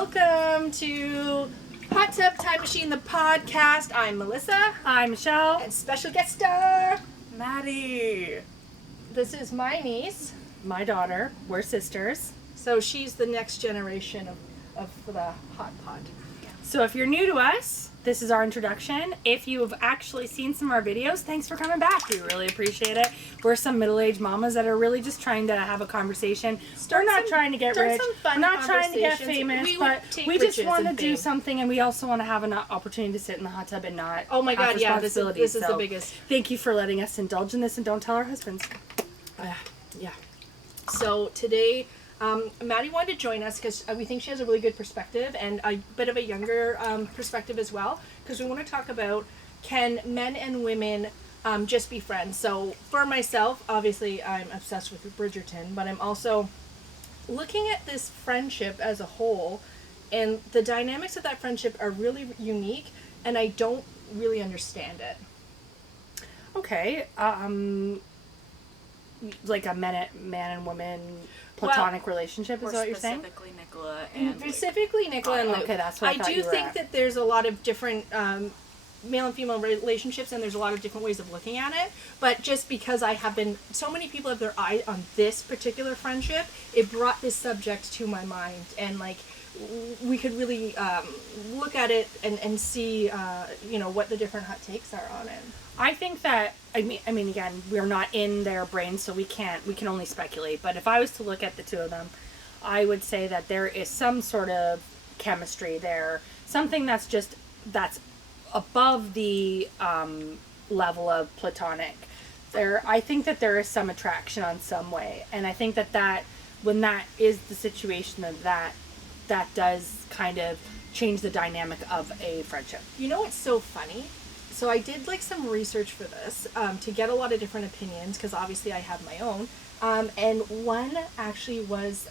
Welcome to Hot Tub Time Machine, the podcast. I'm Melissa. I'm Michelle. And special guest star, Maddie. This is my niece. My daughter. We're sisters. So she's the next generation of the Hot Pod. So if you're new to us, this is our introduction. If you've actually seen some of our videos, thanks for coming back. We really appreciate it. We're some middle-aged mamas that are really just trying to have a conversation. We're not trying to get rich. We're not trying to get famous, but we just want to do something, and we also want to have an opportunity to sit in the hot tub and not oh my God, yeah, this is the biggest. Thank you for letting us indulge in this, and don't tell our husbands. Yeah. So today, Maddie wanted to join us because we think she has a really good perspective and a bit of a younger perspective as well, because we want to talk about, can men and women just be friends? So for myself, obviously I'm obsessed with Bridgerton, but I'm also looking at this friendship as a whole, and the dynamics of that friendship are really unique, and I don't really understand it. Okay. Like a man and woman platonic relationship is what you're saying? Specifically Nicola and Specifically Nicola and Luke. Okay, that's what I thought do you were think at. that there's a lot of different male and female relationships, and there's a lot of different ways of looking at it. But just because so many people have their eye on this particular friendship, it brought this subject to my mind, and like we could really look at it and see what the different hot takes are on it. I think that I mean again, we're not in their brains, so we can only speculate, but if I was to look at the two of them, I would say that there is some sort of chemistry there, something that's above the level of platonic. I think that there is some attraction on some way, and I think that when that is the situation, that does kind of change the dynamic of a friendship. You know what's so funny? So I did like some research for this to get a lot of different opinions, because obviously I have my own. And one actually was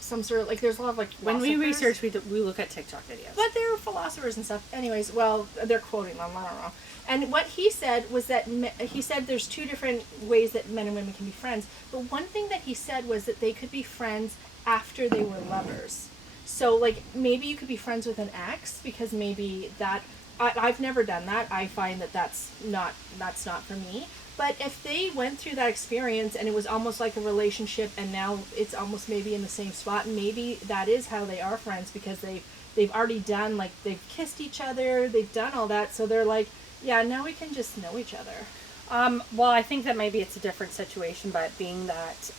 some sort of, like, there's a lot of like when we research, we look at TikTok videos. But they're philosophers and stuff. Anyways, well, they're quoting them, I don't know. And what he said was that he said there's two different ways that men and women can be friends. But one thing that he said was that they could be friends after they were lovers. So like maybe you could be friends with an ex, because maybe that. I've never done that. I find that that's not for me. But if they went through that experience and it was almost like a relationship, and now it's almost maybe in the same spot, maybe that is how they are friends, because they've already done, like, they've kissed each other, they've done all that, so they're like, yeah, now we can just know each other. Well, I think that maybe it's a different situation, but being that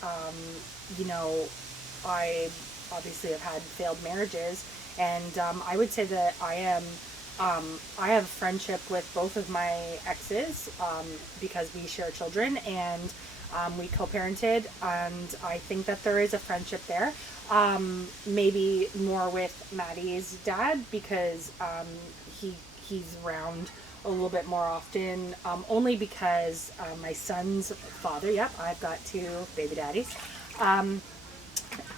I obviously have had failed marriages, and I would say that I have a friendship with both of my exes because we share children, and we co-parented, and I think that there is a friendship there. Maybe more with Maddie's dad, because he's around a little bit more often, only because my son's father, yep, I've got two baby daddies,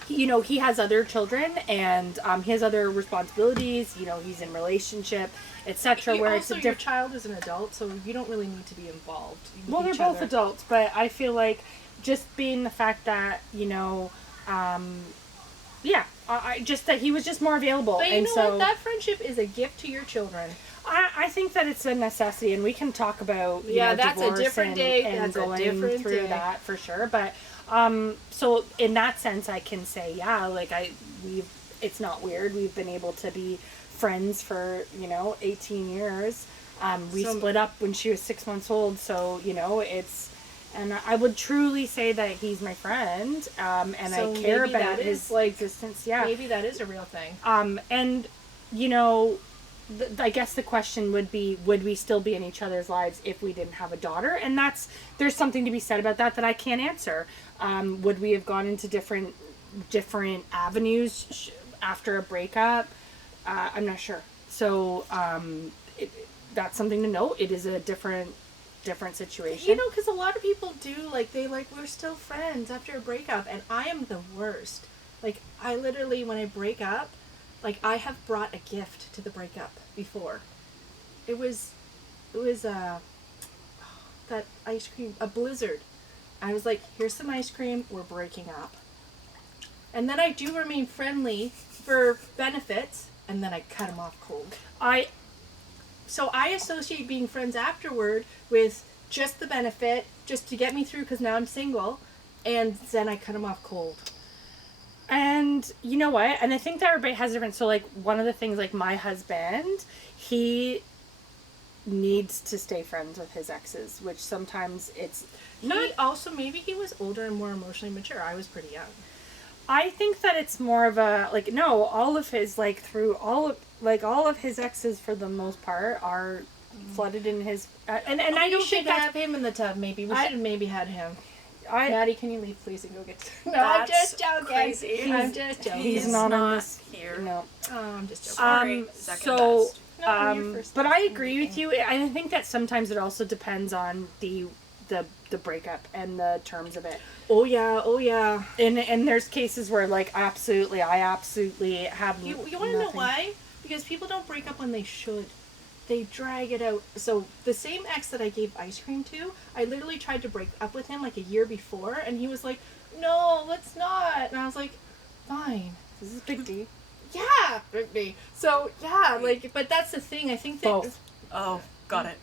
he has other children, and he has other responsibilities, he's in relationship, etc. Where also, your child is an adult, so you don't really need to be involved with well, they're both adults, but I feel like just being the fact that, just that he was just more available. But you know what? That friendship is a gift to your children. I think that it's a necessity, and we can talk about that's divorce a different day. And that's going a different through day. that for sure. But so in that sense, I can say it's not weird. We've been able to be friends for 18 years. We split up when she was 6 months old, so it's. And I would truly say that he's my friend, and so I care about his existence. Yeah, maybe that is a real thing. And I guess the question would be, would we still be in each other's lives if we didn't have a daughter? And there's something to be said about that I can't answer. Would we have gone into different avenues after a breakup? I'm not sure. So that's something to note. It is a different situation. Because a lot of people do, we're still friends after a breakup, and I am the worst. Like, I literally, when I break up, I have brought a gift to the breakup before. It was that ice cream, a Blizzard. I was like, here's some ice cream, we're breaking up. And then I do remain friendly for benefits, and then I cut him off cold. So I associate being friends afterward with just the benefit, just to get me through because now I'm single, and then I cut him off cold. And you know what? And I think that everybody has different. So, like, one of the things, like, my husband, he needs to stay friends with his exes, which sometimes it's not. Also, maybe he was older and more emotionally mature. I was pretty young. I think that it's more of a, like, no, all of his, like, through all of his exes for the most part are flooded in his, and I don't think have him in the tub. Maybe we should have maybe had him. Maddie, can you leave, please, and go get? No, I'm just joking. Crazy. I'm just joking. He's not here. No. Oh, I'm just joking. Sorry. Second best. No, you're first. But I agree with you. I think that sometimes it also depends on the breakup and the terms of it. Oh yeah. And there's cases where, like, I absolutely have. You want to know why? Because people don't break up when they should. They drag it out. So the same ex that I gave ice cream to, I literally tried to break up with him like a year before, and he was like, "No, let's not." And I was like, "Fine." This is Big D. Yeah, Big D. So yeah, like, but that's the thing. I think that. Both. Oh, got it.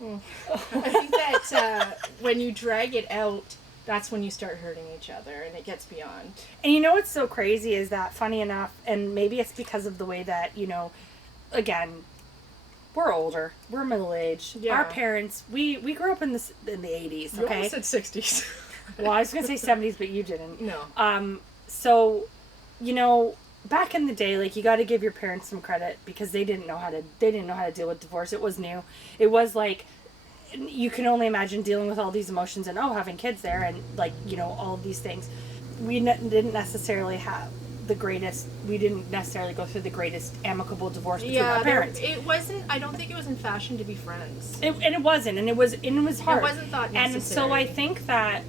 I think that when you drag it out, that's when you start hurting each other, and it gets beyond. And you know what's so crazy is that, funny enough, and maybe it's because of the way that, again, we're older, we're middle-aged. Yeah. Our parents, we grew up in the 80s, okay? You almost said 60s. Well, I was going to say 70s, but you didn't. No. So, back in the day, like, you got to give your parents some credit because they didn't know how to deal with divorce. It was new. It was like, you can only imagine dealing with all these emotions and having kids there and, like, all of these things. We didn't necessarily have the greatest. We didn't necessarily go through the greatest amicable divorce between our parents. It wasn't. I don't think it was in fashion to be friends. It wasn't, and it was hard. It wasn't thought necessary. And so I think that,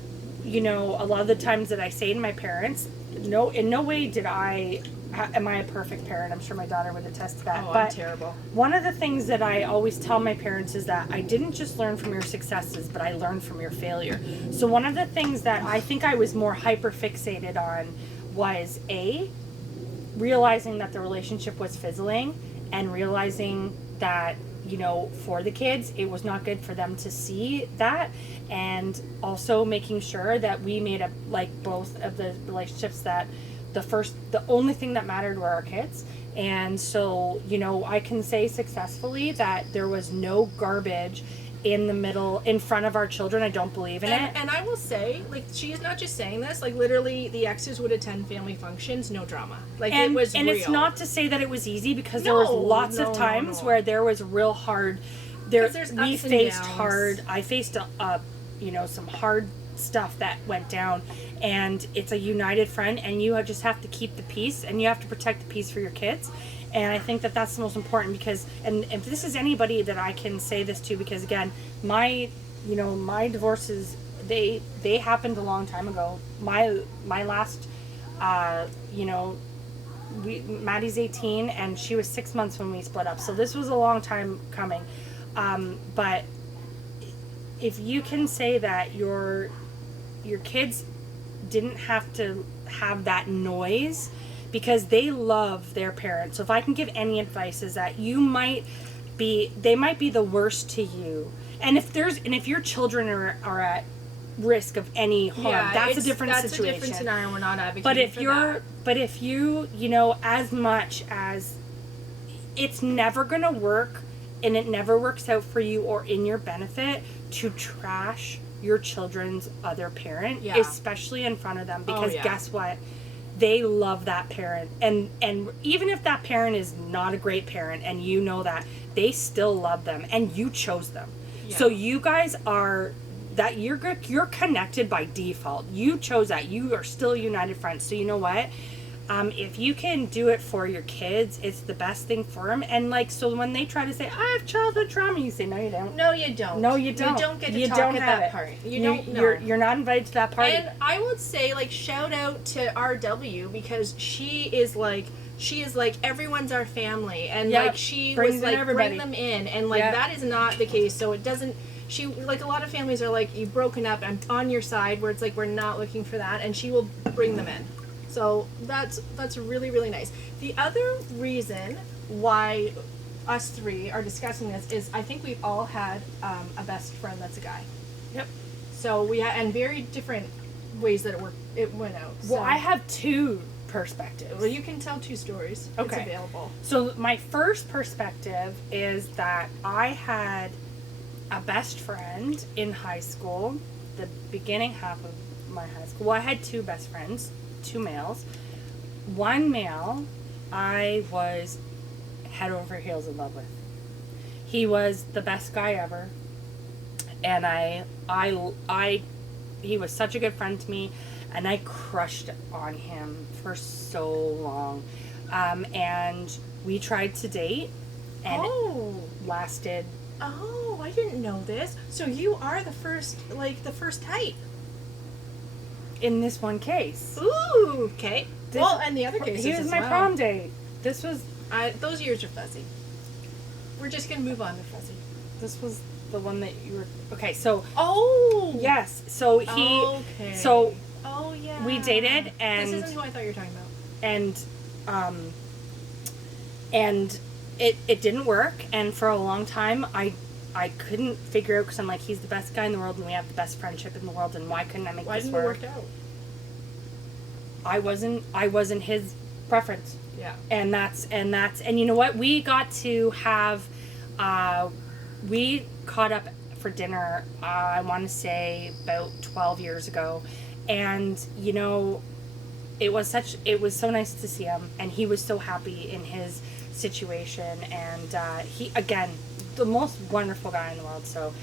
a lot of the times that I say to my parents, no, in no way am I a perfect parent. I'm sure my daughter would attest to that. Oh, but I'm terrible. One of the things that I always tell my parents is that I didn't just learn from your successes, but I learned from your failure. So one of the things that I think I was more hyper fixated on was realizing that the relationship was fizzling, and realizing that, for the kids, it was not good for them to see that, and also making sure that we made both of the relationships that the only thing that mattered were our kids. And so, I can say successfully that there was no garbage in front of our children. I don't believe in it. And I will say, like, she's not just saying this, like, literally the exes would attend family functions, no drama. Like, it was real. And it's not to say that it was easy, because there was lots of times where there was real hard, we faced hard, I faced some hard stuff that went down, and it's a united front, and you just have to keep the peace, and you have to protect the peace for your kids. And I think that that's the most important, because, and if this is anybody that I can say this to, because again, my divorces, they happened a long time ago. My last, Maddie's 18 and she was 6 months when we split up. So this was a long time coming. But if you can say that your kids didn't have to have that noise, because they love their parents. So if I can give any advice, is that they might be the worst to you. And if your children are at risk of any harm, that's a different situation. That's a different scenario. We're not advocating but if you, as much as it's never going to work, and it never works out for you or in your benefit to trash your children's other parent, especially in front of them, because guess what? They love that parent, and even if that parent is not a great parent, and that, they still love them, and you chose them. So you guys are that you're connected by default. You chose that. You are still united friends. So you know what? If you can do it for your kids, it's the best thing for them. And so when they try to say, I have childhood trauma, you say, no, you don't. No, you don't. No, you don't. You don't get to talk at that part. You don't know. You're not invited to that party. And I would say, shout out to RW, because she is like everyone's our family, and she was bring them in, and that is not the case. So it doesn't. She, a lot of families are you've broken up, I'm on your side, where it's we're not looking for that, and she will bring them in. So that's really, really nice. The other reason why us three are discussing this is I think we've all had a best friend that's a guy. Yep. So we and very different ways that it went out. Well, So, I have two perspectives. well, you can tell two stories. Okay. It's available. So my first perspective is that I had a best friend in high school, the beginning half of my high school. Well, I had two best friends, two males. One male I was head over heels in love with. He was the best guy ever. And he was such a good friend to me, and I crushed on him for so long. And we tried to date, and it lasted. Oh, I didn't know this. So you are the first type. In this one case. Ooh, okay. This- Well, and the other cases He was as my well. prom date. This was Those years are fuzzy. We're just gonna move on to fuzzy. the one that you were. Okay, so Oh. yes, so he. Okay. So Oh yeah. we dated, and this isn't who I thought you were talking about. and it didn't work, and for a long time I couldn't figure out, because I'm like, he's the best guy in the world and we have the best friendship in the world, and why couldn't I make Why this didn't it work? work out? I wasn't his preference. Yeah. And you know what, we got to have we caught up for dinner, I want to say about 12 years ago, and you know, it was so nice to see him, and he was so happy in his situation, and he, again, the most wonderful guy in the world. So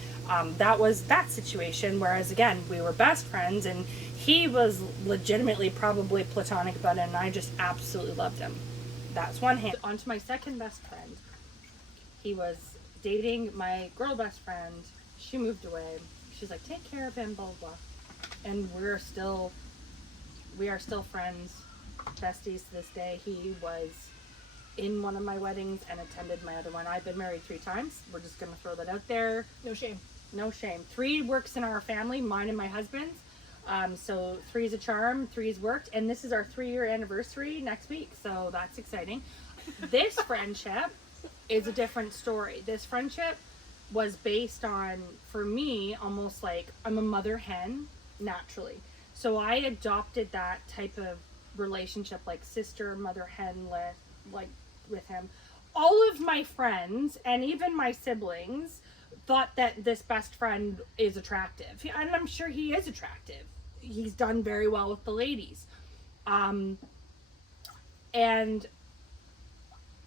that was that situation, whereas again, we were best friends, and he was legitimately probably platonic about it, and I just absolutely loved him. That's one hand. On to my second best friend. He was dating my girl best friend. She moved away. She's like, take care of him, blah, blah, blah. And we are still friends, besties to this day. He was in one of my weddings and attended my other one. I've been married 3 times. We're just going to throw that out there. No shame. No shame. 3 works in our family, mine and my husband's. So 3's a charm, 3's worked, and this is our 3-year anniversary next week, so that's exciting. This friendship is a different story. This friendship was based on, for me, almost like I'm a mother hen naturally. So I adopted that type of relationship, like sister, mother hen, with him. All of my friends and even my siblings thought that this best friend is attractive, and I'm sure he is attractive. He's done very well with the ladies, and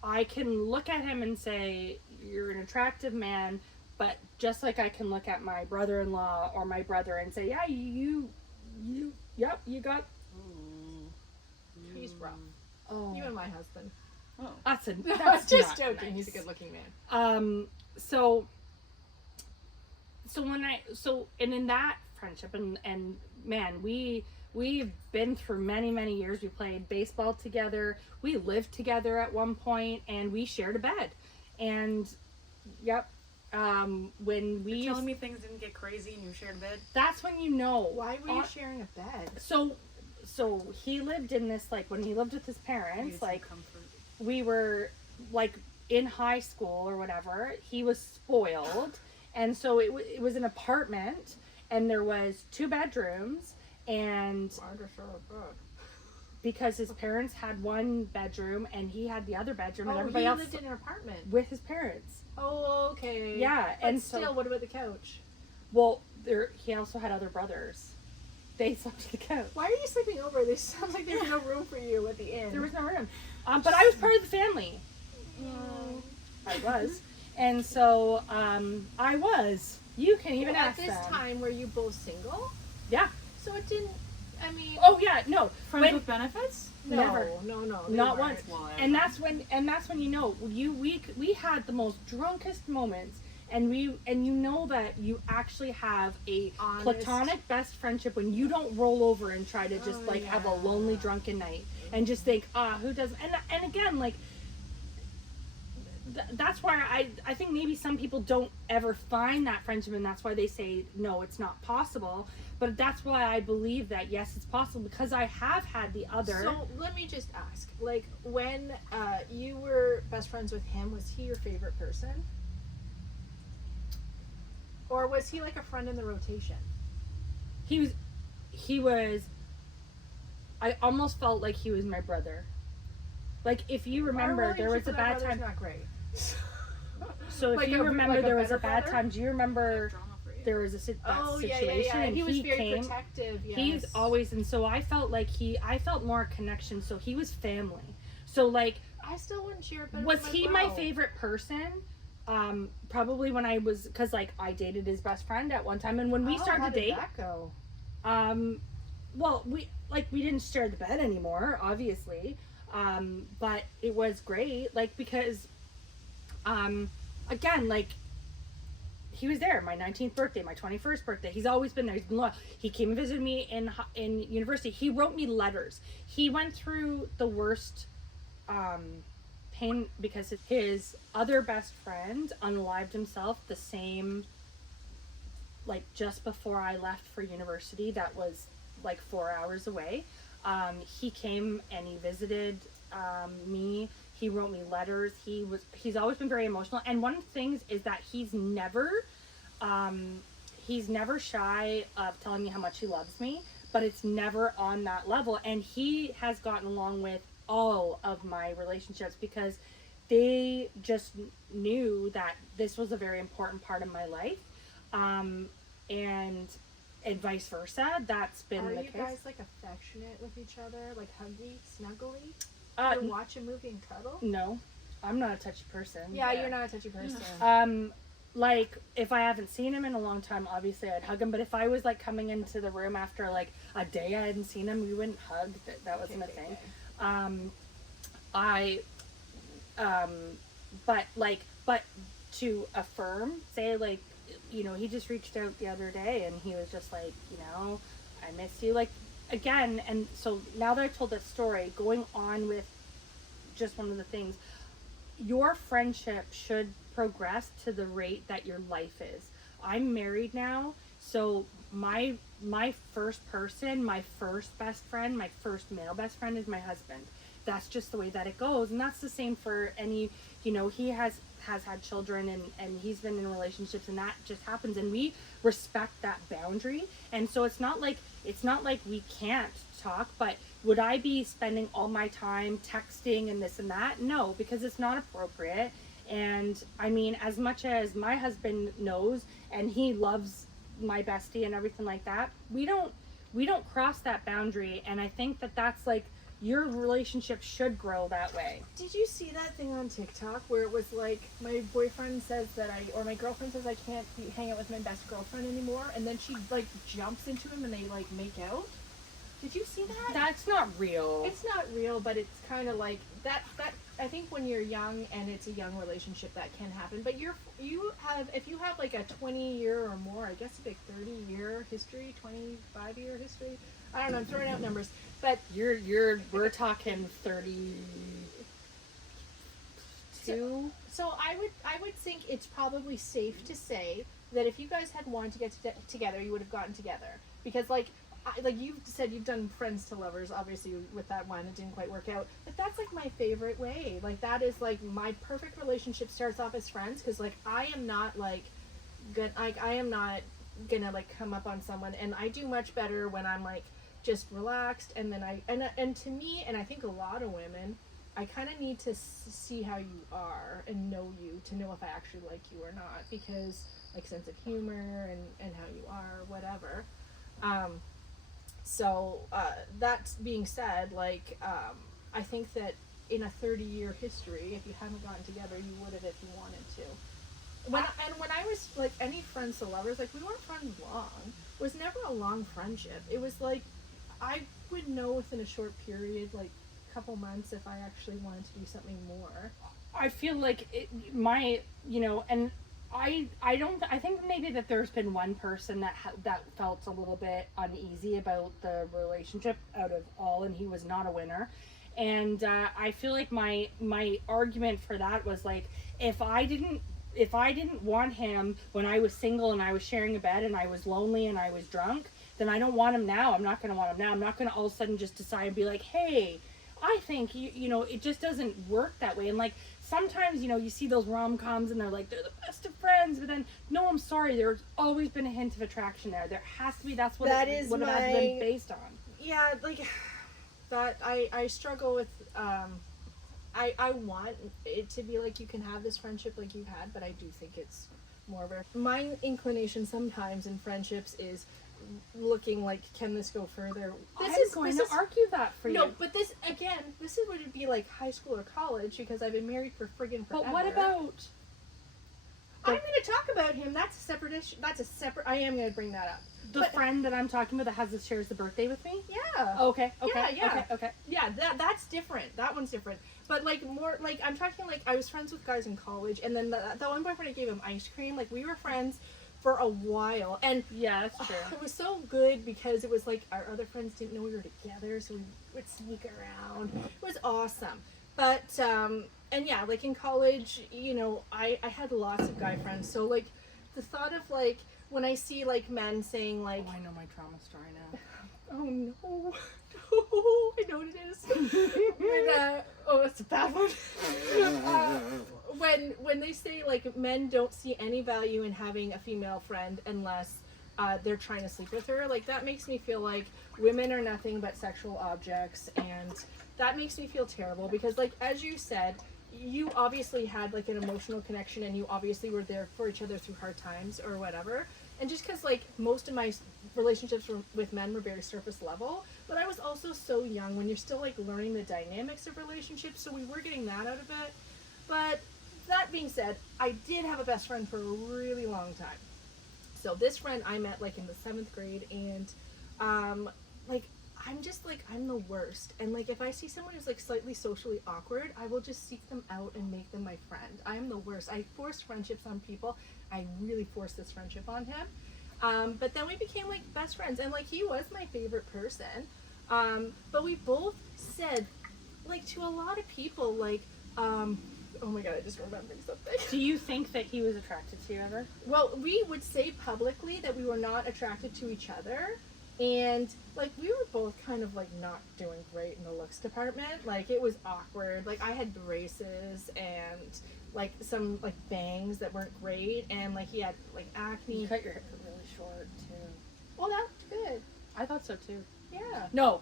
I can look at him and say, you're an attractive man, but just like I can look at my brother-in-law or my brother and say, yeah, you got. He's rough. Oh, You and my husband. that's Just not joking. nice. He's a good-looking man. So and in that friendship, and man, we've been through many years. We played baseball together. We lived together at one point, and we shared a bed. And when we You're telling me things didn't get crazy and you shared a bed? that's when you know. Why were you sharing a bed? So he lived in this, like, when he lived with his parents, Needed some like, comfort. we were like in high school or whatever. He was spoiled, and so it was an apartment, and there was 2 bedrooms, and because his parents had 1 bedroom and he had the other bedroom, and everybody else lived in an apartment. with his parents. Oh, okay. Yeah, But and still, so, what about the couch? well, he also had other brothers. They slept on the couch. Why are you sleeping over? This sounds like there's no room for you at the inn. There was no room. But I was part of the family. I was. And so, I was. You can even At ask this them. time, were you both single? Yeah. So it didn't. I mean. Oh yeah, no. Friends with benefits? no, never. no. Not once. Well, And that's when you know we had the most drunkest moments, and you know that you actually have a Honest. platonic best friendship when you don't roll over and try to just have a lonely drunken night and just think, who doesn't, and again, like, that's why I think maybe some people don't ever find that friendship, and that's why they say no, it's not possible. But that's why I believe that yes, it's possible, because I have had the other. So let me just ask, like, when you were best friends with him, was he your favorite person? Or was he like a friend in the rotation? He was, I almost felt like he was my brother. Like, if you remember, there was a bad time. Not great. So if Like you remember, like there was better a bad brother? time. Do you remember Drama free. there was a situation? Yeah. And He was very came. protective. Yes. He's always, and so I felt like I felt more connection. So he was family. So like, I still wouldn't share it. was he my favorite person? Probably when I was, because like I dated his best friend at one time, and when we started to date, how did that go? well, we didn't share the bed anymore, obviously, but it was great, like, because, again, like, he was there, my 19th birthday, my 21st birthday. He's always been there. He's been loyal. He came and visited me in university. He wrote me letters. He went through the worst pain because his other best friend unalived himself the same, like, just before I left for university. That was like 4 hours away. He came and he visited me. He wrote me letters. He's always been very emotional. And one of the things is that he's never shy of telling me how much he loves me, but it's never on that level. And he has gotten along with all of my relationships because they just knew that this was a very important part of my life. And vice versa. That's been Are the you case. guys like affectionate with each other, like huggy, snuggly? Uh, Or watch a movie and cuddle? No, I'm not a touchy person. Yeah, you're not a touchy person. Like, if I haven't seen him in a long time, obviously I'd hug him. But if I was like coming into the room after like a day I hadn't seen him, we wouldn't hug. That wasn't a thing. But to affirm, say, like, you know, he just reached out the other day and he was just like, you know, I miss you, like, again. And so now that I've told that story, going on with just one of the things, your friendship should progress to the rate that your life is. I'm married now, so my first person, my first best friend, my first male best friend is my husband. That's just the way that it goes. And that's the same for any, you know, he has had children and he's been in relationships, and that just happens, and we respect that boundary. And so it's not like we can't talk, but would I be spending all my time texting and this and that? No, because it's not appropriate. And I mean, as much as my husband knows and he loves my bestie and everything like that, we don't cross that boundary. And I think that that's like, your relationship should grow that way. Did you see that thing on TikTok where it was like, my boyfriend says that or my girlfriend says I can't hang out with my best girlfriend anymore, and then she like jumps into him and they like make out? Did you see that? That's not real. It's not real, but it's kind of like that. I think when you're young and it's a young relationship, that can happen. But if you have like a 20-year or more, I guess a big 30-year history, 25-year history. I don't know. I'm throwing out numbers, but we're talking 32. So I would think it's probably safe to say that if you guys had wanted to get together, you would have gotten together, because like you said, you've done friends to lovers. Obviously, with that one, it didn't quite work out. But that's like my favorite way. Like, that is like my perfect relationship starts off as friends, because like I am not like good. I am not gonna like come up on someone, and I do much better when I'm like just relaxed. And then and to me, and I think a lot of women, I kind of need to see how you are and know you to know if I actually like you or not, because like sense of humor and how you are, whatever. So that being said, like, I think that in a 30-year history, if you haven't gotten together, you would have if you wanted to. When I was like any friends to lovers, like, we weren't friends long. It was never a long friendship. It was like I would know within a short period, like a couple months, if I actually wanted to do something more. I feel like and I think maybe that there's been one person that felt a little bit uneasy about the relationship out of all, and he was not a winner. And I feel like my argument for that was like, if I didn't want him when I was single and I was sharing a bed and I was lonely and I was drunk, then I don't want him now. I'm not going to want him now. I'm not going to all of a sudden just decide and be like, hey, I think you know, it just doesn't work that way. And like sometimes, you know, you see those rom-coms and they're like, they're the best of friends, but then no, I'm sorry, there's always been a hint of attraction there. There has to be. That's what That it, is what it has been based on. Yeah, like that. I struggle with. I want it to be like you can have this friendship like you had, but I do think it's more of a. My inclination sometimes in friendships is looking like, can this go further? I'm going to argue that for you. No, but this again, this is would it be like high school or college because I've been married for friggin' forever. But what about? I'm going to talk about him. That's a separate issue. That's a separate. I am going to bring that up. The friend that I'm talking about that has this shares the birthday with me? Yeah. Okay. Yeah. Okay. Yeah, that's different. That one's different. But like more like I'm talking like I was friends with guys in college, and then the one boyfriend I gave him ice cream. Like we were friends for a while, and yeah, that's true. It was so good because it was like our other friends didn't know we were together, so we would sneak around. It was awesome. But and yeah, like in college, you know, I had lots of guy friends. So like the thought of like when I see like men saying like, oh, I know my trauma story now. oh no, no, I know what it is. when, oh, it's a bad one. When they say like men don't see any value in having a female friend unless they're trying to sleep with her, like that makes me feel like women are nothing but sexual objects, and that makes me feel terrible because like as you said, you obviously had like an emotional connection and you obviously were there for each other through hard times or whatever. And just because like most of my relationships with men were very surface level, but I was also so young when you're still like learning the dynamics of relationships, so we were getting that out of it. But that being said, I did have a best friend for a really long time. So this friend I met like in the 7th grade, and like I'm just like, I'm the worst. And like if I see someone who's like slightly socially awkward, I will just seek them out and make them my friend. I am the worst. I force friendships on people. I really forced this friendship on him. But then we became like best friends, and like he was my favorite person. But we both said like to a lot of people like, oh my god, I just remembered something. Do you think that he was attracted to you ever? Well, we would say publicly that we were not attracted to each other. And like we were both kind of like not doing great in the looks department. Like it was awkward. Like I had braces and like some like bangs that weren't great, and like he had like acne. You cut your hair really short too. Well, that's good. I thought so too. Yeah. No.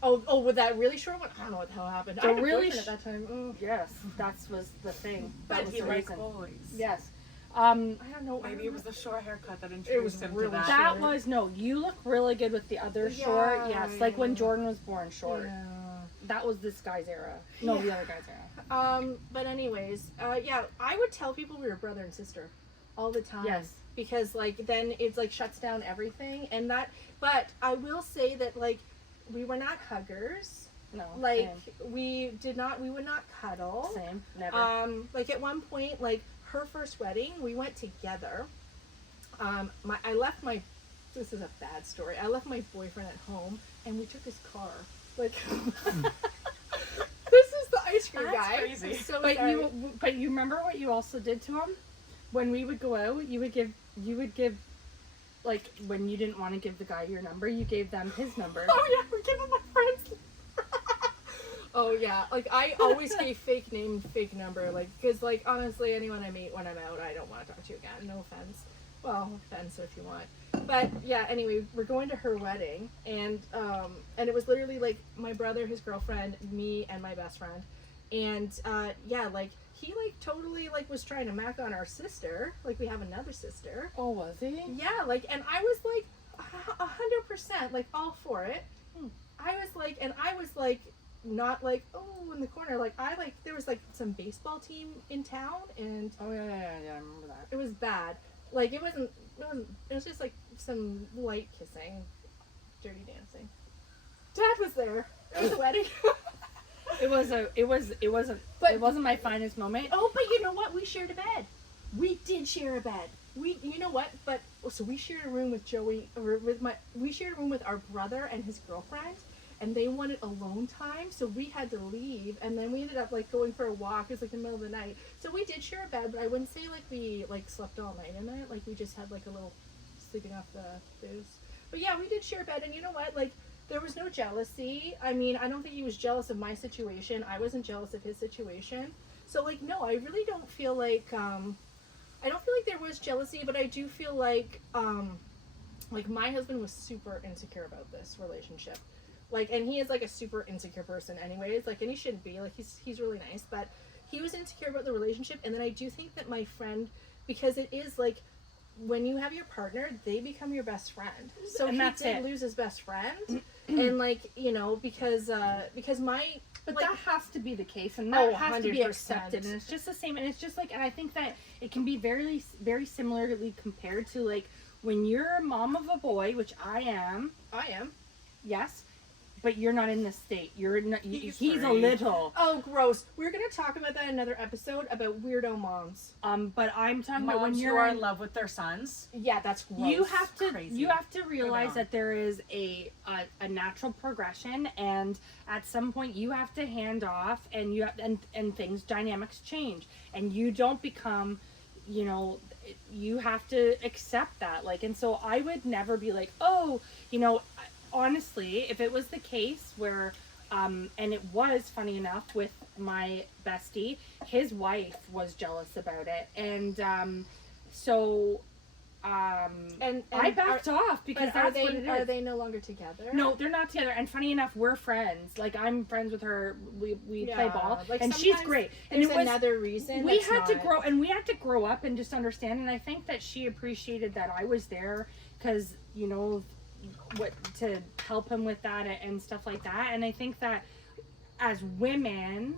Oh, with that really short one, I don't know what the hell happened. The I had a really boyfriend at that time. Oh. Yes, that was the thing. But That was He the liked reason. boys. Yes. I don't know. Maybe it was the short haircut that It was introduced him really to that. That short. was no. You look really good with the other Yeah, short. Yes, like when yeah. Jordan was born short. Yeah. That was this guy's era. No, the Yeah. other guy's era. But anyways, yeah, I would tell people we were brother and sister all the time. Yes. Because like then it's like shuts down everything, and that. But I will say that like we were not huggers. No. Like we would not cuddle. Same. Never. Like at one point, like her first wedding, we went together. This is a bad story. I left my boyfriend at home, and we took his car. Like, this is the ice cream That's guy. crazy. I'm so But sorry. you remember what you also did to him? When we would go out, you would give like when you didn't want to give the guy your number, you gave them his number. Oh yeah, we're giving my friends. Oh yeah, like I always gave fake name, fake number, like because like honestly, anyone I meet when I'm out, I don't want to talk to you again. No offense. Well, offense if you want. But yeah, anyway, we're going to her wedding, and it was literally like my brother, his girlfriend, me, and my best friend, and yeah, like he like totally like was trying to mac on our sister. Like we have another sister. Oh, was he? Yeah, like, and I was like 100% like all for it. I was like not like in the corner. Like there was like some baseball team in town, and Oh yeah, I remember that. it was bad. Like it wasn't. It was just like some light kissing, dirty dancing. Dad was there. It was a wedding. It wasn't But- it wasn't my finest moment. Oh, but you know what? We shared a bed. We did share a bed. You know what? But so we shared a room with Joey, or we shared a room with our brother and his girlfriend, and they wanted alone time, so we had to leave, and then we ended up like going for a walk. It was like the middle of the night, so we did share a bed, but I wouldn't say like we like slept all night in it. Like we just had like a little sleeping off the booze. But yeah, we did share a bed, and you know what, like there was no jealousy. I mean, I don't think he was jealous of my situation. I wasn't jealous of his situation. So like no, I really don't feel like I don't feel like there was jealousy, but I do feel like my husband was super insecure about this relationship. Like, and he is like a super insecure person anyways, like, and he shouldn't be, like, he's really nice, but he was insecure about the relationship. And then I do think that my friend, because it is like when you have your partner, they become your best friend. So And he that's did it. lose his best friend. And like, you know, because my, But like, that has to be the case, and that Oh, has to be 100%. accepted, and it's just the same. And it's just like, and I think that it can be very, very similarly compared to like when you're a mom of a boy, which I am. I am. Yes, but you're not in this state. You're not. He's a free. little. Oh, gross. We're going to talk about that in another episode about weirdo moms. But I'm talking about when Moms who you're are in love with their sons. Yeah, that's gross. you have to Crazy. you have to realize on. that there is a natural progression, and at some point you have to hand off, and you have, and things, dynamics change, and you don't become, you know, you have to accept that. Like, and so I would never be like, oh, you know, honestly, if it was the case where and it was funny enough with my bestie, his wife was jealous about it, and so and I backed off because but that's what it is. Are they no longer together? No, they're not together. And funny enough, we're friends. Like, I'm friends with her. We Yeah, play ball, like, and she's sometimes great. And There's it was another reason. we that's had to not- grow, and we had to grow up and just understand. And I think that she appreciated that I was there because, you know, what, to help him with that and stuff like that. And I think that as women,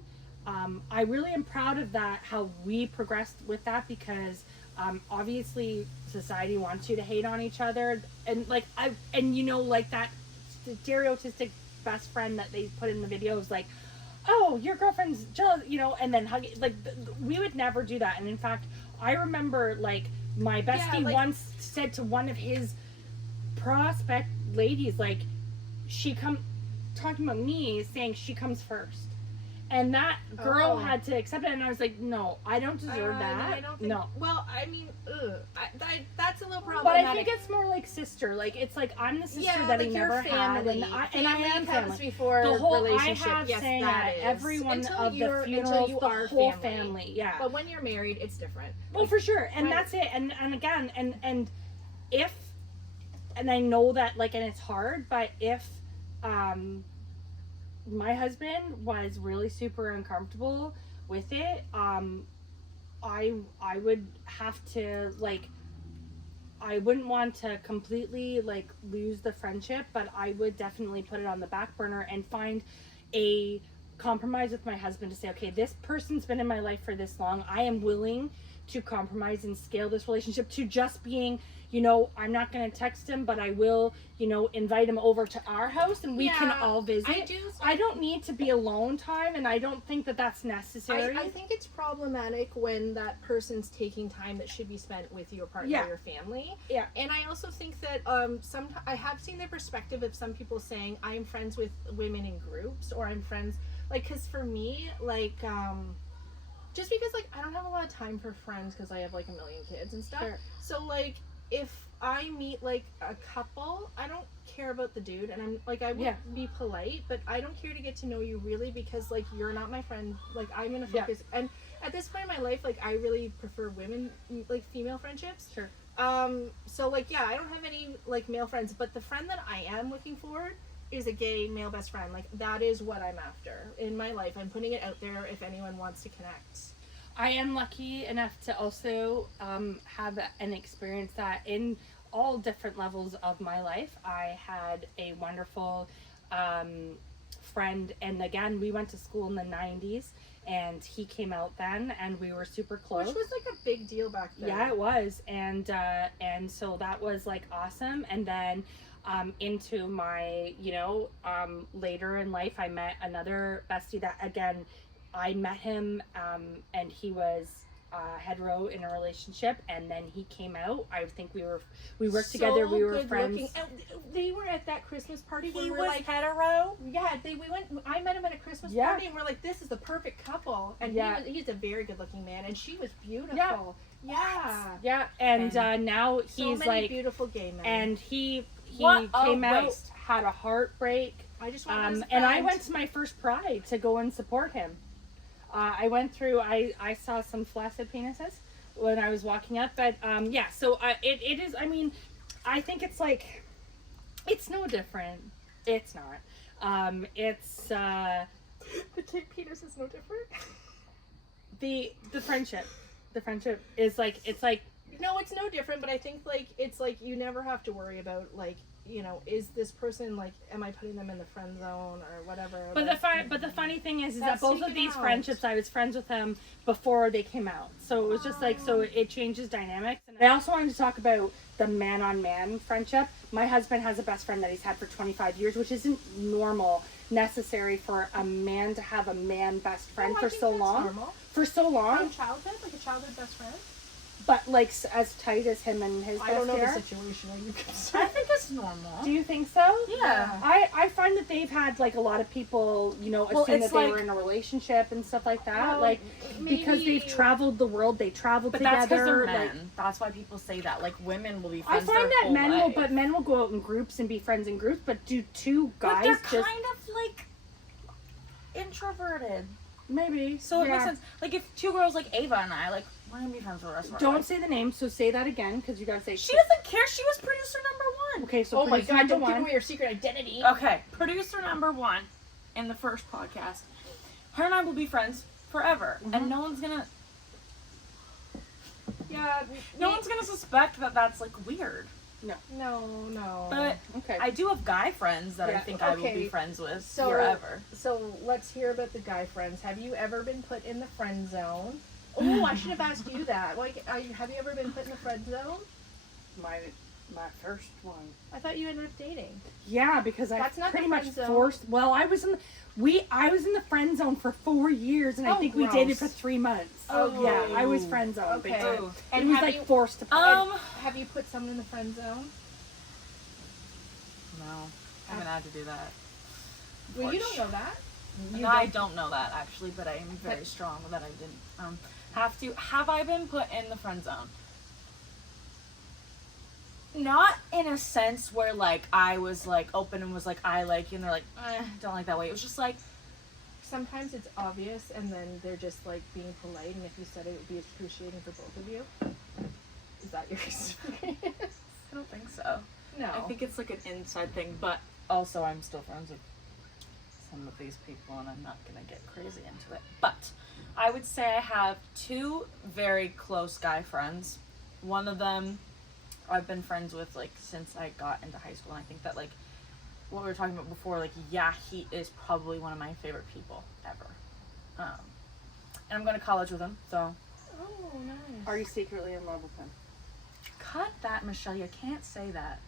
I really am proud of that, how we progressed with that, because obviously society wants you to hate on each other, and like you know, like that stereotypic best friend that they put in the videos, like, oh, your girlfriend's jealous, you know, and then hug, like we would never do that. And in fact, I remember like my bestie like- once said to one of his prospect ladies, like, she come talking about me, saying she comes first, and that girl Oh. had to accept it. And I was like, no, I don't deserve that. I don't think, no. Well, I mean, that's a little But problematic. I think it's more like sister. Like, it's like I'm the sister yeah, that like he your never family. had, and I am comes family. before The whole I relationship. have Yes, saying that at is. every one Until of the you're- funerals, until you the are whole family. family. Yeah. But when you're married, it's different. Well, Like, for sure, and right. that's it. And again, and if, and I know that, like, and it's hard, but if my husband was really super uncomfortable with it, I would have to, like, I wouldn't want to completely like lose the friendship, but I would definitely put it on the back burner and find a compromise with my husband to say, okay, this person's been in my life for this long. I am willing to compromise and scale this relationship to just being, you know, I'm not going to text him, but I will, you know, invite him over to our house and we can Yeah, all visit. I don't need to be alone time, and I don't think that that's necessary. I think it's problematic when that person's taking time that should be spent with your partner Yeah. or your family. Yeah. And I also think that I have seen the perspective of some people saying I'm friends with women in groups, or I'm friends, like, because for me, like, just because, like, I don't have a lot of time for friends because I have like a million kids and stuff. Sure. So like, if I meet like a couple, I don't care about the dude, and I'm like, I would Yeah. be polite, but I don't care to get to know you really, because like you're not my friend. Like, I'm gonna Yeah. focus, and at this point in my life, like, I really prefer women, like female friendships. Sure. So like, yeah, I don't have any like male friends, but the friend that I am looking for is a gay male best friend. Like, that is what I'm after in my life. I'm putting it out there if anyone wants to connect. I am lucky enough to also have and experience that in all different levels of my life. I had a wonderful friend, and again, we went to school in the 90s, and he came out then, and we were super close. Which was like a big deal back then. Yeah, it was, and so that was like awesome. And then into my, you know, later in life, I met another bestie that, again, I met him, and he was hetero in a relationship, and then he came out. I think we worked So together. We were good friends. looking. And they were at that Christmas party when He we were was like, hetero. yeah, we went. I met him at a Christmas Yeah. party, and we're like, this is the perfect couple. And Yeah. he's a very good looking man, and she was beautiful. Yeah. Yeah. And now So he's many like, beautiful gay men. and he What a came out, waste. had a heartbreak. I just want And I went to my first Pride to go and support him. I went through. I saw some flaccid penises when I was walking up, but yeah. So it is. I mean, I think it's like, it's no different. It's not. It's the kid penis is no different. the friendship. The friendship is like, it's like, No, it's no different, but I think like it's like you never have to worry about like, you know, is this person like, am I putting them in the friend zone or whatever? But the funny thing is that That's both of taken these out. friendships, I was friends with them before they came out. So it was just like, so it changes dynamics. And I also wanted to talk about the man-on-man friendship. My husband has a best friend that he's had for 25 years, which isn't normal, necessary for a man to have a man best friend No, I for think so that's long. normal. For so long, From childhood, like a childhood best friend. but like as tight as him and his I don't know bestie the are. situation. Are you I concerned? think it's normal. Do you think so? Yeah. I find that they've had like a lot of people, you know, Well, assume it's that they like- were in a relationship and stuff like that. Well, like because maybe- they've traveled the world, they traveled But that's because together. they're like, men. That's why people say that. Like women will be I friends find their that whole men will, life. but men will go out in groups and be friends in groups. But do two But guys they're just kind of like introverted. maybe? So it Yeah. makes sense. Like if two girls like Ava and I, like we're gonna be friends for the rest of our Don't lives. say the name. So say that again because you gotta say. She doesn't care. She was producer number one. Okay, so Oh my producer god! number Don't one. give away your secret identity. Okay, producer number one in the first podcast. Her and I will be friends forever, and no one's gonna Yeah. no one's gonna suspect that that's like weird. No. But Okay. I do have guy friends that I Yeah, think I will okay. be friends with So- forever. So let's hear about the guy friends. Have you ever been put in the friend zone? Oh, I should have asked you that. Like, have you ever been put in the friend zone? my first one. I thought you ended up dating. Yeah, because I That's not pretty the much friend zone. forced. Well, I was in the friend zone for 4 years, and I Oh, think we gross. dated for 3 months. Oh, yeah, I was friend zoned. Okay. Ooh. It was have like you forced to. have you put someone in the friend zone? No, I haven't had to do that. Well, you don't know that. No, I don't know that actually, but I am very strong that I didn't have to. Have I been put in the friend zone? Not in a sense where like I was like open and was like I like you and they're like don't like that way. It was just like Sometimes it's obvious, and then they're just like being polite. And if you said it, would be excruciating for both of you. Is that your experience? I don't think so. No. I think it's like an inside thing, but also I'm still friends with some of these people and I'm not gonna get crazy into it. But I would say I have two very close guy friends. One of them I've been friends with like since I got into high school, and I think that like what we were talking about before, like yeah, he is probably one of my favorite people ever. And I'm going to college with him, so Oh, nice. Are you secretly in love with him? cut that, Michelle. You can't say that.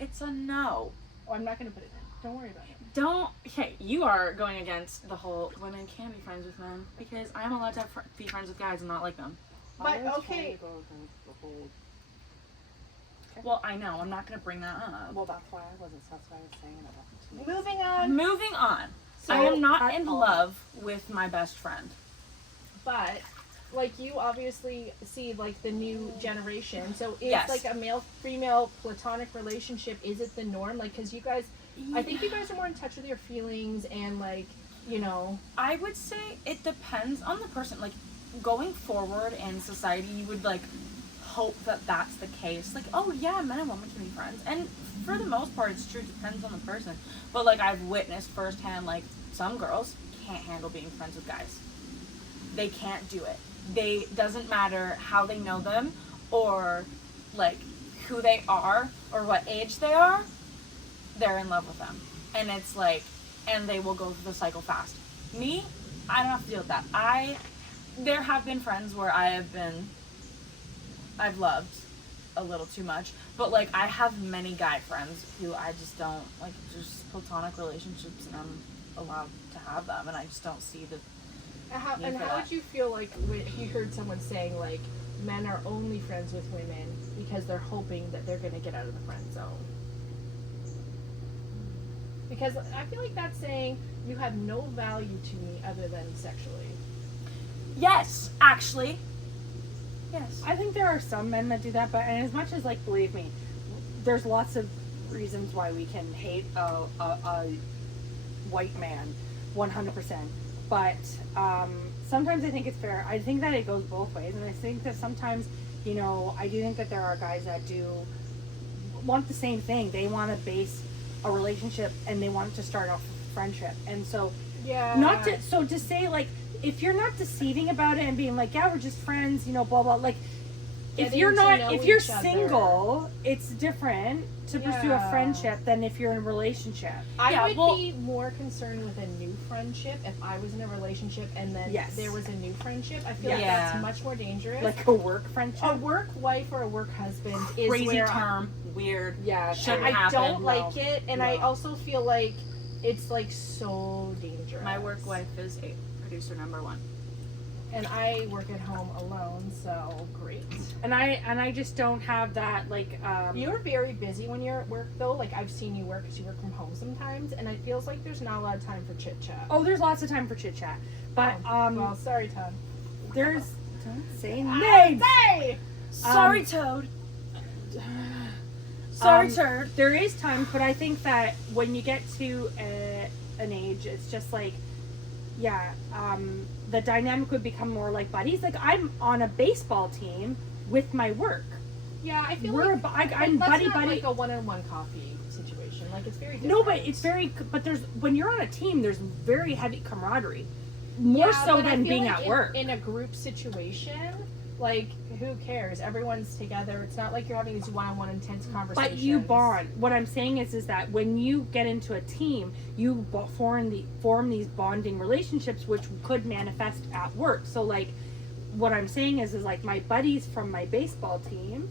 It's a no. Oh, I'm not gonna put it in. Don't worry about it. Don't. Okay, you are going against the whole women can be friends with men because I'm allowed to be friends with guys and not like them. But, I was okay. trying to go the whole. Well, I know. I'm not going to bring that up. Well, that's why I wasn't. That's why I was saying it. Moving on. Moving on. So, I am not cut in all love with my best friend. But like you obviously see like the new generation. So is Yes. like a male-female platonic relationship, is it the norm? Like, because you guys, I think you guys are more in touch with your feelings and like, you know. I would say it depends on the person. Like, going forward in society, you would, like, hope that that's the case. Like, oh, yeah, men and women can be friends. And for the most part, it's true. It depends on the person. But, like, I've witnessed firsthand, like, some girls can't handle being friends with guys. They can't do it. Doesn't matter how they know them or, like, who they are or what age they are, they're in love with them. And it's like, and they will go through the cycle fast. Me, I don't have to deal with that. There have been friends where I've loved a little too much, but like I have many guy friends who I just don't like, just platonic relationships, and I'm allowed to have them, and I just don't see the How, need and for how that. would you feel like if you heard someone saying like men are only friends with women because they're hoping that they're going to get out of the friend zone? Because I feel like that's saying you have no value to me other than sexually. Yes, actually. Yes. I think there are some men that do that, but and as much as like, believe me, there's lots of reasons why we can hate a white man, 100%. But sometimes I think it's fair. I think that it goes both ways, and I think that sometimes, you know, I do think that there are guys that do want the same thing. They want to base a relationship, and they want to start off with friendship, and so Yeah. not to so to say like, if you're not deceiving about it and being like, yeah, we're just friends, you know, blah blah, like if Getting you're to not, know if you're each other. single, it's different to pursue a Yeah. friendship than if you're in a relationship. I Yeah, would well- be more concerned with a new friendship if I was in a relationship and then Yes. there was a new friendship. I feel like Yeah. that's much more dangerous. Like a work friendship. A work wife or a work husband is Crazy where term. Weird. Yeah, Shouldn't I happen. don't like it, and I No. also feel like it's like so dangerous. My work wife is a producer number 1. and I work at home alone, so great. And I just don't have that like. You're very busy when you're at work, though. Like I've seen you work because you work from home sometimes, and it feels like there's not a lot of time for chit chat. Oh, there's lots of time for chit chat, but well, sorry, Todd. there's don't say names. Hey! Sorry, Toad. Sorry, Turd. There is times, but I think that when you get to an age, it's just like, yeah, the dynamic would become more like buddies. Like I'm on a baseball team with my work. Yeah, I feel We're like I'm that's buddy not buddy. like a one-on-one coffee situation. Like it's very different. No, but it's very. But there's when you're on a team, there's very heavy camaraderie, more Yeah, so but I than feel being like at work. in a group situation. Like who cares? Everyone's together. It's not like you're having these one-on-one intense conversations. But you bond. What I'm saying is that when you get into a team, you form these bonding relationships, which could manifest at work. So, like, what I'm saying is like my buddies from my baseball team,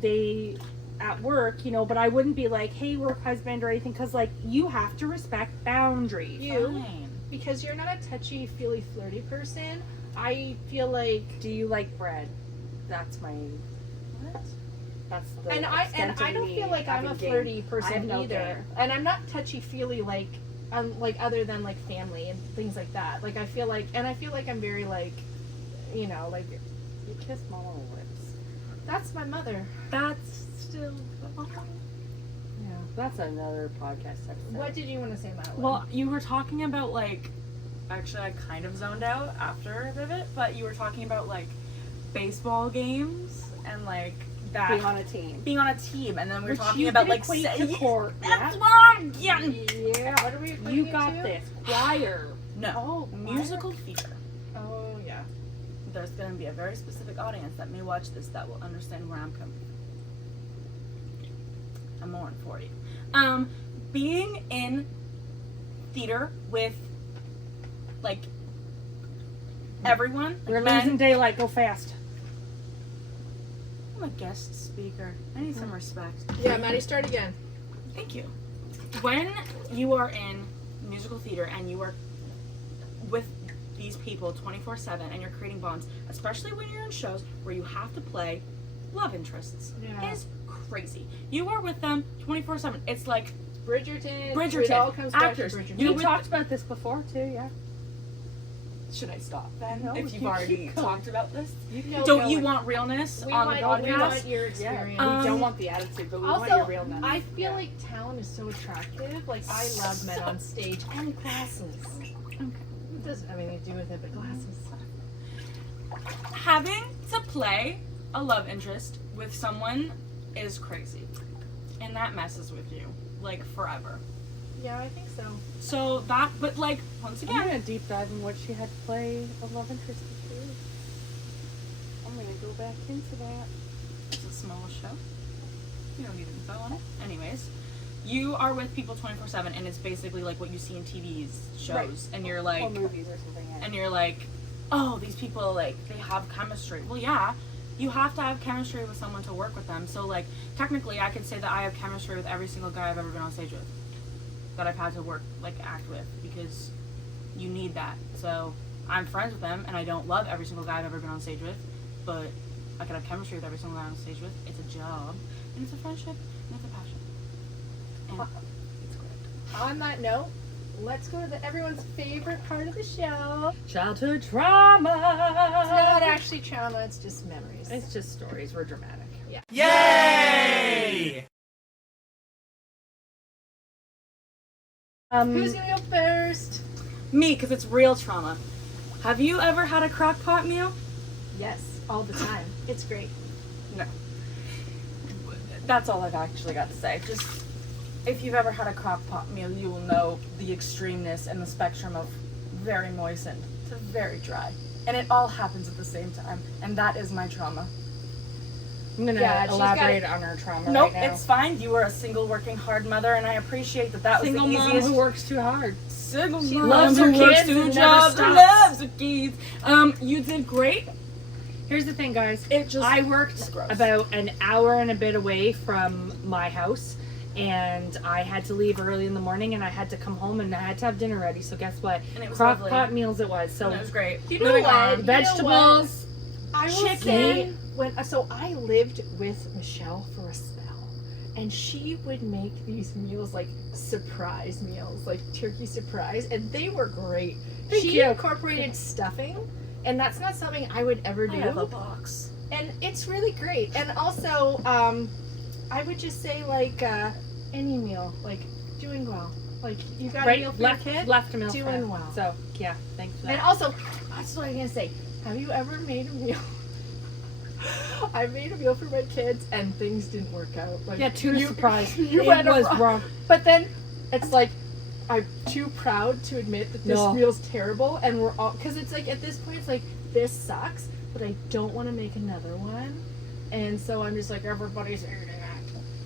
they at work, you know. But I wouldn't be like, hey, work husband or anything, because like you have to respect boundaries. Fine. because you're not a touchy-feely, flirty person. I feel like. Do you like bread? That's my. What? That's the. And I extent of don't me feel like I'm a having game. flirty I have person no either, game. and I'm not touchy feely like other than like family and things like that. Like I feel like I'm very like, you know, like You kiss mama on the lips. that's my mother. That's still. Yeah. That's another podcast episode. What did you want to say, Madeline? Well, you were talking about like. Actually, I kind of zoned out after Vivid, but you were talking about like baseball games and like that being on a team. being on a team, and then we were Which talking you about can like equate say- to court, That's yeah. what I'm getting. Yeah. What are we equating You it got to? this. Choir. No, Oh, musical theater. Oh yeah. There's going to be a very specific audience that may watch this that will understand where I'm coming from. I'm more for you. Being in theater with like everyone. We're men- losing daylight. Go fast. I'm a guest speaker. I need some respect. Yeah, Maddie, start again. Thank you. When you are in musical theater and you are with these people 24/7 and you're creating bonds, especially when you're in shows where you have to play love interests, Yeah. is crazy. You are with them 24/7. It's like Bridgerton. Bridgerton, It all comes back actors. to Bridgerton. You We with- talked about this before too. Yeah. should I stop then? No, if you've you already keep going. talked about this, No, don't no, you want realness we on want, the we want podcast? your experience. we don't Um, want the attitude, but we want Also, your realness. I feel like talent is so attractive. Like I love men on stage and glasses. It doesn't have anything to do with it, but glasses. Having to play a love interest with someone is crazy, and that messes with you like forever. Yeah, I think so. So that, but like once I'm again, gonna deep dive in what she had to play a love interest to do. I'm gonna go back into that. it's a small show. You don't need info on it. Anyways, you are with people 24/7, and it's basically like what you see in TV's shows, Right. and you're like, Or movies or something. Yeah. and you're like, oh, these people like they have chemistry. Well, yeah, you have to have chemistry with someone to work with them. So like technically, I could say that I have chemistry with every single guy I've ever been on stage with, that I've had to work like act with, because you need that. So I'm friends with them, and I don't love every single guy I've ever been on stage with, but I can have chemistry with every single guy I'm on stage with. It's a job, and it's a friendship, and it's a passion. And it's great. On that note, let's go to everyone's favorite part of the show. Childhood trauma. It's not actually trauma, it's just memories. It's just stories. We're dramatic. Yeah. Yay! Who's gonna go first? Me, because it's real trauma. Have you ever had a crock pot meal? Yes, all the time. It's great. No. That's all I've actually got to say. Just, if you've ever had a crock pot meal, you will know the extremeness and the spectrum of very moistened to very dry. And it all happens at the same time. And that is my trauma. I'm gonna Yeah, she's elaborate on her trauma Nope, right now. it's fine. You were a single working hard mother, and I appreciate that was Single the mom easiest. who works too hard. Single She mom loves who her works kids two and never jobs, stops. loves her kids. You did great. Here's the thing, guys. It just I worked gross. about an hour and a bit away from my house, and I had to leave early in the morning, and I had to come home, and I had to have dinner ready. So guess what? And it was Crock lovely. pot meals it was. So And it was great. You know Moving what? on. You know vegetables. I will Chicken. say, so I lived with Michelle for a spell, and she would make these meals like surprise meals, like turkey surprise, and they were great. Thank She you. incorporated stuffing, and that's not something I would ever do. I have a box. And it's really great. And also, I would just say like any meal, like doing well. Like you got a meal for your kid, left a meal for doing him. well. So yeah, thanks for that. And also, that's what I'm gonna say. Have you ever made a meal? I made a meal for my kids and things didn't work out. Like, Yeah, tuna surprise. You It went was wrong. wrong. But then it's like I'm too proud to admit that this No. meal's terrible, and we're all because it's like at this point it's like this sucks, but I don't want to make another one, and so I'm just like everybody's eating it.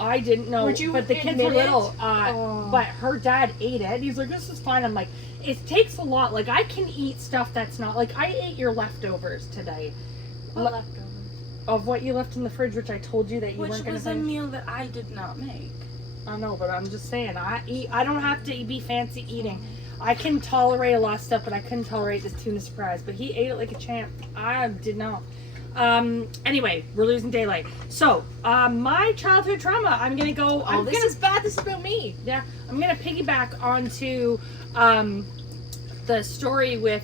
I didn't know, Would you but the kids were admit it? little. Oh. But her dad ate it. He's like, "This is fine." I'm like, "It takes a lot. Like, I can eat stuff that's not like I ate your leftovers today, What leftovers? of what you left in the fridge, which I told you that you Which weren't going was to a finish." meal that I did not make. I know, but I'm just saying, I eat. I don't have to be fancy eating. I can tolerate a lot of stuff, but I couldn't tolerate this tuna surprise. But he ate it like a champ. I did not. Anyway, we're losing daylight. So, my childhood trauma. I'm gonna go. Oh, this is bad. This is about me. Yeah, I'm gonna piggyback onto the story with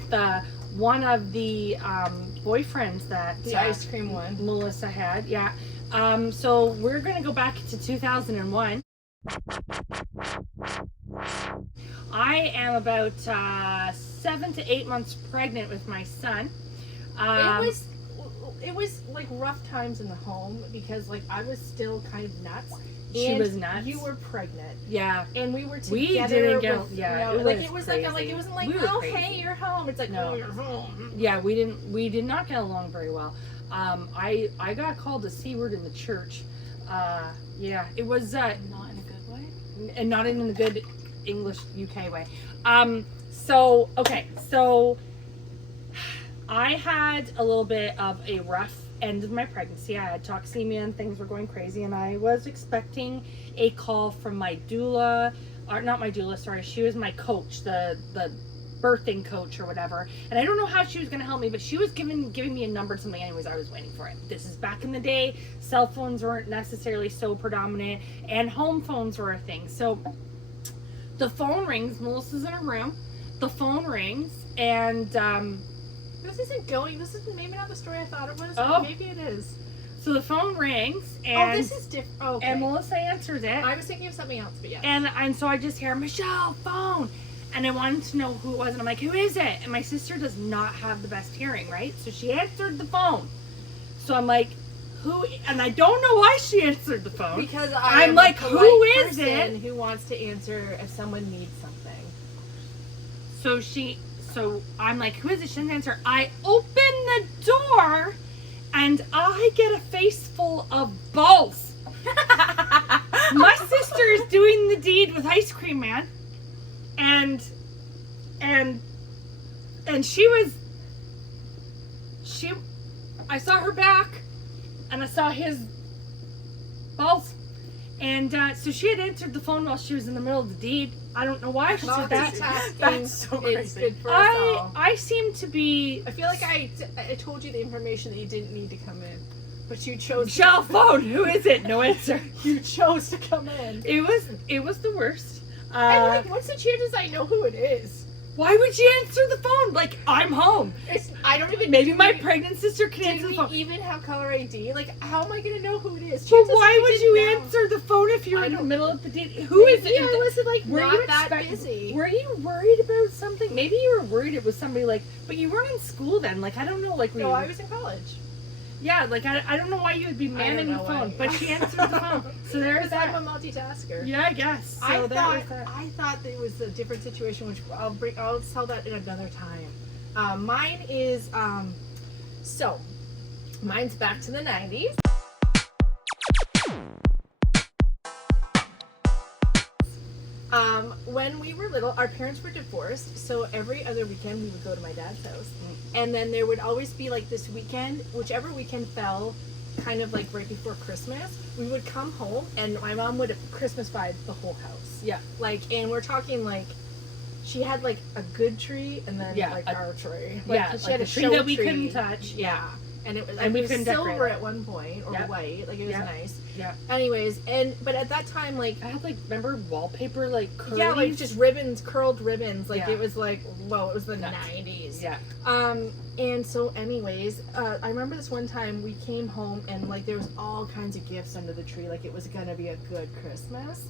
one of the boyfriends that The ice cream one. Melissa had. Yeah. So we're gonna go back to 2001. I am about 7 to 8 months pregnant with my son. It was like rough times in the home because like I was still kind of nuts. She and was nuts. You were pregnant, Yeah. and we were together. We didn't get- with, yeah, you know, it like was it was like crazy. it wasn't like We were oh crazy. hey you're home. It's like No. oh you're home. Yeah, we did not get along very well. I got called a C word in the church. Yeah, it was Not in a good way. and not in the good English UK way. So I had a little bit of a rough end of my pregnancy. I had toxemia and things were going crazy, and I was expecting a call from my doula, or not my doula, sorry, she was my coach, the birthing coach or whatever. And I don't know how she was going to help me, but she was giving me a number to something. Anyways, I was waiting for it. This is back in the day. Cell phones weren't necessarily so predominant, and home phones were a thing. So the phone rings. Melissa's in her room. The phone rings, and This isn't maybe not the story I thought it was. Oh. But maybe it is. so the phone rings, and Oh, this is different. Oh, okay. and Melissa answers it. I was thinking of something else, but yeah. And so I just hear, Michelle, phone. And I wanted to know who it was. And I'm like, who is it? And my sister does not have the best hearing, right? So she answered the phone. So I'm like, who? And I don't know why she answered the phone. Because I'm I'm like, a who polite is person it? who wants to answer if someone needs something. So I'm like, who is it? She doesn't answer. I open the door and I get a face full of balls. My sister is doing the deed with Ice Cream Man. And I saw her back and I saw his balls. And so she had answered the phone while she was in the middle of the deed. I don't know why I said that. Multitasking That's so is crazy. good for us all. I seem to be I feel like I told you the information that you didn't need to come in, but you chose. Shell phone. Who is it? No answer. You chose to come in. It was the worst. And like, what's the chances I know who it is? Why would you answer the phone? Like, I'm home. I don't even. Maybe do my we- pregnant sister can Did answer the we phone. even have caller ID? Like, how am I gonna know who it is? But Chances why are would didn't you know. answer the phone if you're I in the don't- middle of the day? Who is Maybe it? I was like Were not you that expect- busy. Were you worried about something? Maybe you were worried it was somebody like, but you weren't in school then. Like, I don't know. Like, No, I was in college. yeah, like I don't know why you would be manning the know phone, why. but she answered the phone. So there's Because I'm that. a multitasker. Yeah, I guess. So I that thought was that. I thought that it was a different situation, which I'll tell that in another time. Mine is so mine's back to the 90s. When we were little, our parents were divorced, so every other weekend we would go to my dad's house, and then there would always be like this weekend, whichever weekend fell, kind of like right before Christmas, we would come home and my mom would Christmas vibe the whole house. Yeah. Like, and we're talking like, she had like a good tree and then Yeah, like a- our tree. Like, Yeah, she like had a a tree show that we tree. couldn't touch. Yeah. And it was, And we it was couldn't decorate silver it. at one point, or Yep. white. Like, it was Yep. nice. Yeah. Anyways, but at that time, like, I had like, remember wallpaper like curlies? yeah, like just ribbons, curled ribbons. Like, Yeah. it was like, whoa, it was the Nuts. 90s. Yeah. And so anyways, I remember this one time we came home and like there was all kinds of gifts under the tree. Like, it was gonna be a good Christmas.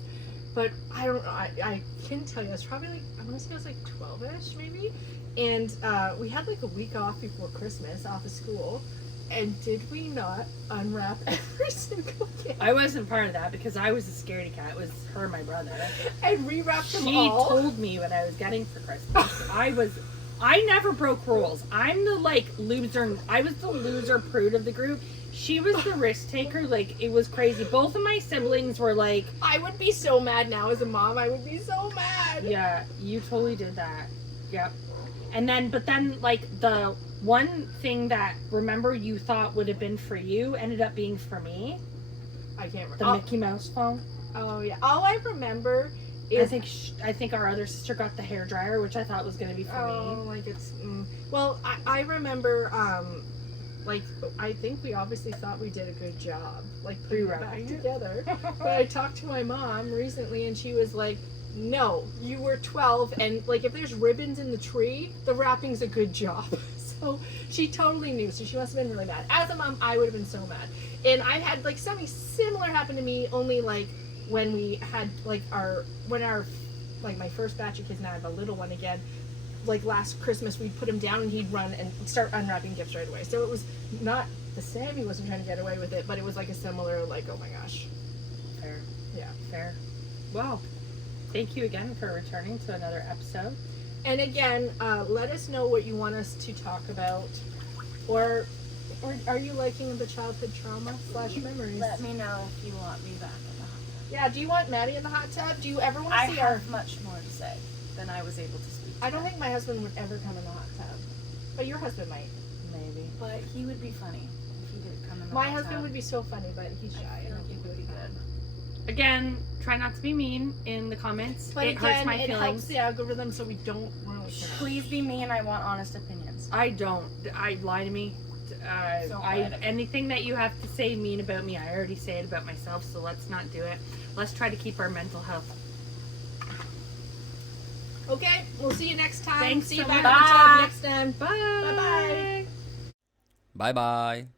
But I don't know, I couldn't tell you. I was probably like, I want to say I was like 12-ish maybe. And we had like a week off before Christmas, off of school. And did we not unwrap every single gift? I wasn't part of that because I was a scaredy cat. It was her and my brother. And rewrapped them She all? told me what I was getting for Christmas. I never broke rules. I'm the like loser. I was the loser prude of the group. She was the risk taker. Like, it was crazy. Both of my siblings were like, I would be so mad now as a mom. I would be so mad. yeah, you totally did that. Yep. But then like the one thing that remember you thought would have been for you ended up being for me. I can't remember. The Mickey Mouse phone. Oh yeah. All I remember I is think our other sister got the hair dryer, which I thought was going to be for me. like it's. Well, I remember. Like, I think we obviously thought we did a good job, like putting it back Rewrapping it. together. But I talked to my mom recently, and she was like, "No, you were 12, and like if there's ribbons in the tree, the wrapping's a good job." So she totally knew. So she must have been really mad. As a mom, I would have been so mad. And I had like something similar happen to me, only like when we had like our my first batch of kids, now I have a little one again. Like last Christmas, we'd put him down and he'd run and start unwrapping gifts right away. So it was not the same. He wasn't trying to get away with it, but it was like a similar, like, oh my gosh. Fair. Yeah. Fair. Well, thank you again for returning to another episode. And again, let us know what you want us to talk about, or are you liking the childhood trauma / memories? Let me know if you want me back in the hot tub. Yeah. Do you want Maddie in the hot tub? Do you ever want I to see our? have much more to say than I was able to speak. I don't think my husband would ever come in the hot tub, but your husband might. Maybe. But he would be funny if he did come in the My hot husband tub. would be so funny, but he's shy. I I feel don't like think he would be good. Again, try not to be mean in the comments. But it again, hurts my it feelings. helps the algorithm, so we don't really care. Please be mean. I want honest opinions. I don't. Lie to me. Don't lie to me. Anything that you have to say mean about me, I already say it about myself. So let's not do it. Let's try to keep our mental health. Okay, we'll see you next time. Thanks See you so back much. in the tub Bye. next time. Bye. Bye-bye. Bye bye.